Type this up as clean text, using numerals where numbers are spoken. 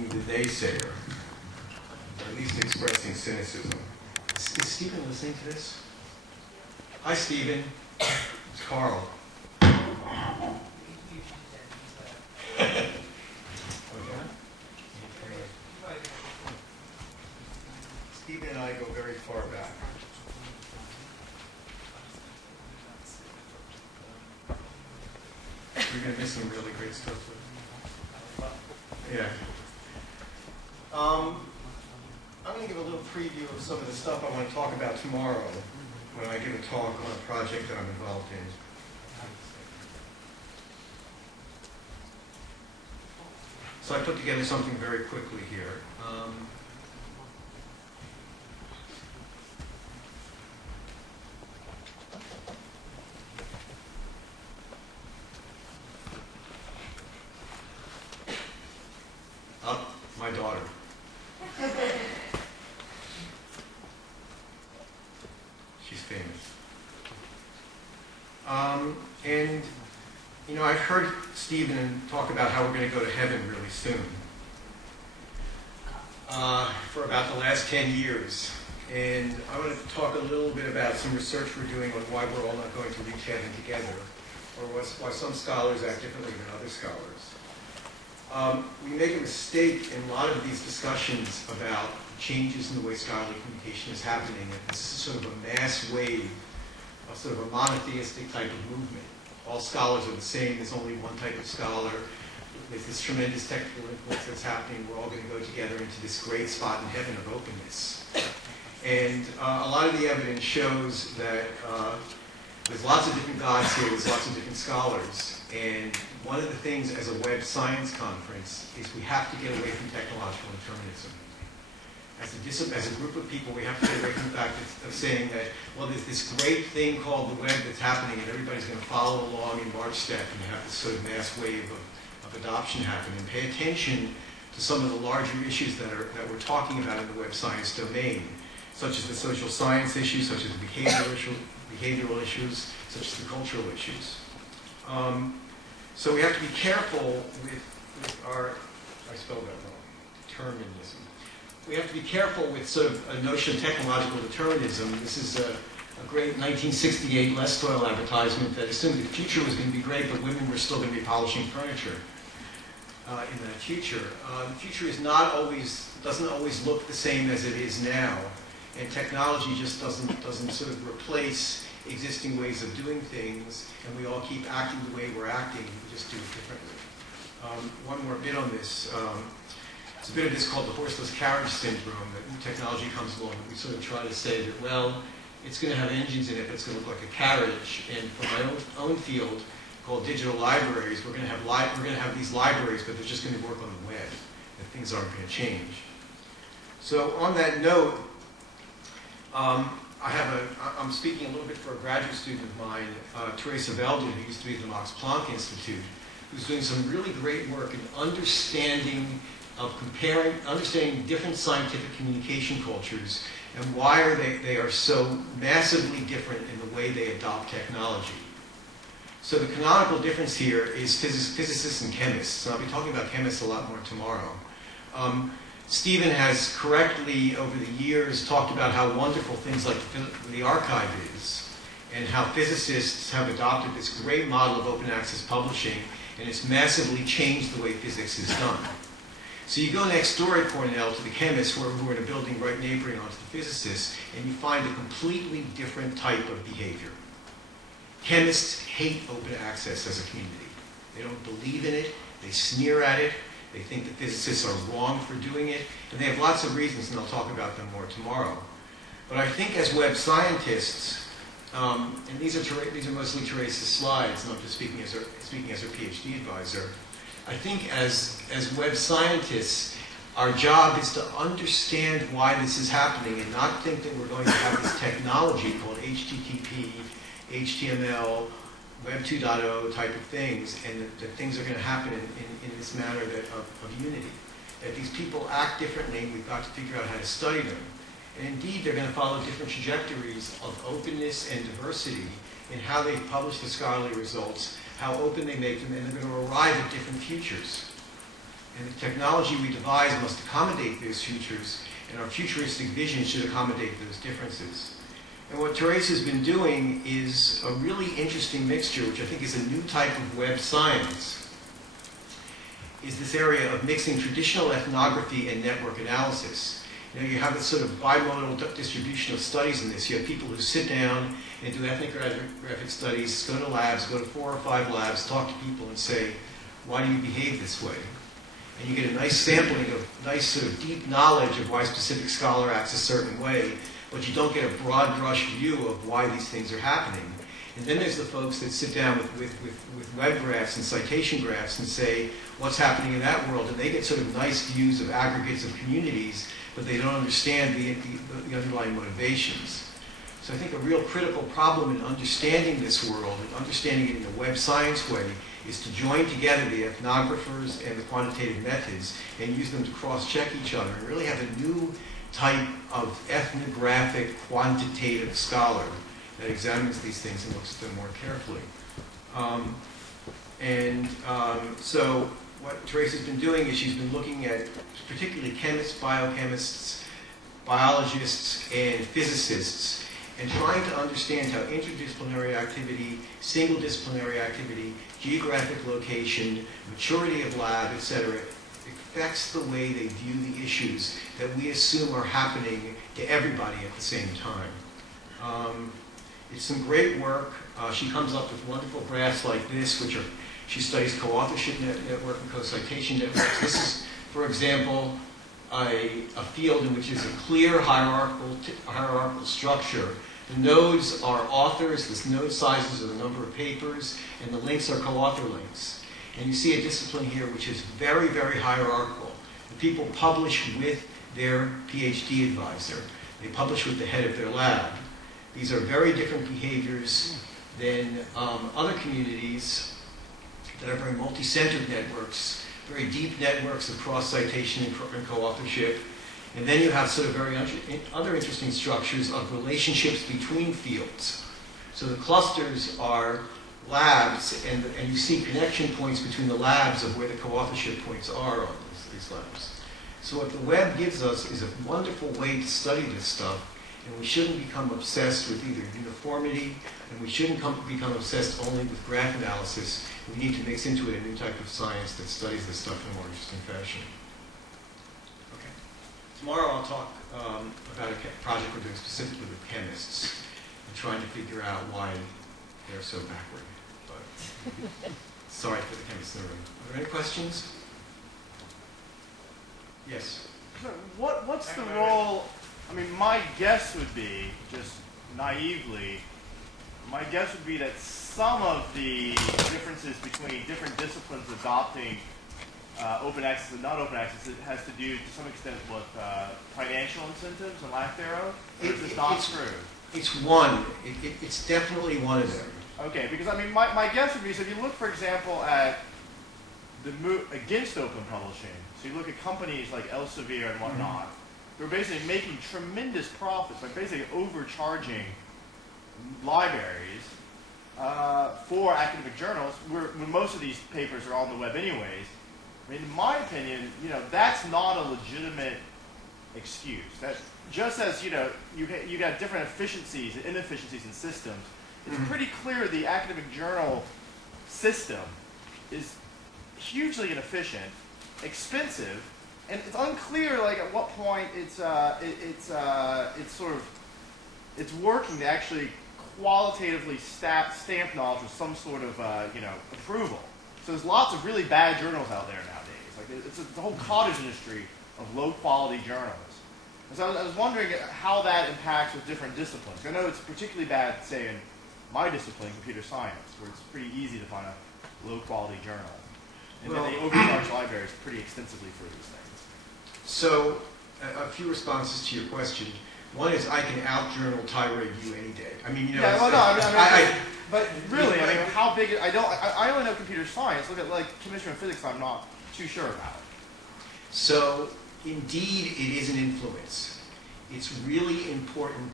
the naysayer, or at least expressing cynicism. Is Stephen listening to this? Hi, Stephen. It's Carl. Stephen and I go very far back. We're going to miss some really great stuff. Yeah. I'm going to give a little preview of some of the stuff I want to talk about tomorrow when I give a talk on a project that I'm involved in. So I put together something very quickly here. My daughter. She's famous. And, you know, I've heard Stephen talk about how we're going to go to heaven really soon. For about the last 10 years. And I want to talk a little bit about some research we're doing on why we're all not going to reach heaven together, or why some scholars act differently than other scholars. We make a mistake in a lot of these discussions about changes in the way scholarly communication is happening. And this is sort of a mass wave of sort of a monotheistic type of movement. All scholars are the same. There's only one type of scholar. There's this tremendous technical influence that's happening. We're all going to go together into this great spot in heaven of openness. And a lot of the evidence shows that there's lots of different gods here. There's lots of different scholars. And one of the things as a web science conference is we have to get away from technological determinism. As a group of people, we have to get away from the fact of saying that, well, there's this great thing called the web that's happening and everybody's going to follow along in march step and you have this sort of mass wave of adoption happening. And pay attention to some of the larger issues that we're talking about in the web science domain, such as the social science issues, such as the behavioral issues, such as the cultural issues. So we have to be careful with our, I spelled that wrong, determinism. We have to be careful with sort of a notion of technological determinism. This is a great 1968 Les Doyle advertisement that assumed the future was going to be great, but women were still going to be polishing furniture in that future. The future is doesn't always look the same as it is now, and technology just doesn't sort of replace existing ways of doing things, and we all keep acting the way we're acting, we just do it differently. One more bit on this. There's a bit of this called the horseless carriage syndrome, that new technology comes along and we sort of try to say that, well, it's going to have engines in it, but it's going to look like a carriage. And for my own field, called digital libraries, we're going to have these libraries, but they're just going to work on the web, and things aren't going to change. So on that note, I'm speaking a little bit for a graduate student of mine, Teresa Veldin, who used to be at the Max Planck Institute, who's doing some really great work in understanding different scientific communication cultures and why they are so massively different in the way they adopt technology. So the canonical difference here is physicists and chemists, and I'll be talking about chemists a lot more tomorrow. Stephen has correctly, over the years, talked about how wonderful things like the archive is, and how physicists have adopted this great model of open access publishing, and it's massively changed the way physics is done. So you go next door at Cornell to the chemists who are in a building right neighboring onto the physicists, and you find a completely different type of behavior. Chemists hate open access as a community. They don't believe in it, they sneer at it, they think that physicists are wrong for doing it, and they have lots of reasons, and I'll talk about them more tomorrow. But I think as web scientists, and these are mostly Teresa's slides, and I'm just speaking as her PhD advisor, I think as web scientists, our job is to understand why this is happening and not think that we're going to have this technology called HTTP, HTML, Web 2.0 type of things, and that things are going to happen in this manner of unity. That these people act differently, and we've got to figure out how to study them. And indeed, they're going to follow different trajectories of openness and diversity in how they publish the scholarly results, how open they make them, and they're going to arrive at different futures. And the technology we devise must accommodate those futures, and our futuristic vision should accommodate those differences. And what Therese has been doing is a really interesting mixture, which I think is a new type of web science, is this area of mixing traditional ethnography and network analysis. You know, you have this sort of bimodal distribution of studies in this. You have people who sit down and do ethnographic studies, go to labs, go to 4 or 5 labs, talk to people and say, why do you behave this way? And you get a nice sampling of nice sort of deep knowledge of why a specific scholar acts a certain way, but you don't get a broad brush view of why these things are happening. And then there's the folks that sit down with web graphs and citation graphs and say, what's happening in that world? And they get sort of nice views of aggregates of communities, but they don't understand the underlying motivations. So I think a real critical problem in understanding this world and understanding it in a web science way is to join together the ethnographers and the quantitative methods and use them to cross-check each other and really have a new type of ethnographic quantitative scholar that examines these things and looks at them more carefully. So what Therese has been doing is she's been looking at particularly chemists, biochemists, biologists, and physicists, and trying to understand how interdisciplinary activity, single disciplinary activity, geographic location, maturity of lab, etc., affects the way they view the issues that we assume are happening to everybody at the same time. It's some great work. She comes up with wonderful graphs like this, which are, she studies co-authorship network and co-citation networks. This is, for example, a field in which is a clear hierarchical structure. The nodes are authors, the node sizes are the number of papers, and the links are co-author links. And you see a discipline here which is very, very hierarchical. The people publish with their PhD advisor. They publish with the head of their lab. These are very different behaviors than other communities that are very multi-centered networks, very deep networks of cross-citation and co-authorship. And then you have sort of very other interesting structures of relationships between fields. So the clusters are labs, and you see connection points between the labs of where the co-authorship points are on these labs. So what the web gives us is a wonderful way to study this stuff, and we shouldn't become obsessed with either uniformity, and we shouldn't become obsessed only with graph analysis. We need to mix into it a new type of science that studies this stuff in a more interesting fashion. Okay. Tomorrow I'll talk about a project we're doing specifically with chemists and trying to figure out why they're so backward. But sorry for the chemists in the room. Are there any questions? Yes. So what's the role? I mean, my guess would be, just naively, my guess would be that some of the differences between different disciplines adopting open access and not open access has to do, to some extent, with financial incentives and lack thereof? Or is this not true? It's one. It's definitely one of them. Okay, because I mean, my guess would be, so if you look, for example, at the move against open publishing, so you look at companies like Elsevier and whatnot, they're basically making tremendous profits by basically overcharging libraries for academic journals, when most of these papers are on the web anyways. I mean, in my opinion, you know, that's not a legitimate excuse. That just as, you know, you got different efficiencies and inefficiencies in systems, it's pretty clear the academic journal system is hugely inefficient, expensive, and it's unclear, like, at what point it's working to actually qualitatively stamp knowledge with some sort of you know, approval. So there's lots of really bad journals out there nowadays. Like, it's a whole cottage industry of low quality journals. And so I was wondering how that impacts with different disciplines. I know it's particularly bad, say, in my discipline, computer science, where it's pretty easy to find a low quality journal. And then they overcharge libraries pretty extensively for these things. So, a few responses to your question. One is, I can out-journal tirade you any day. I mean, you know. Yeah, well, no, but really, I mean, how big? I only know computer science. Look at, like, chemistry and physics. I'm not too sure about. So, indeed, it is an influence. It's really important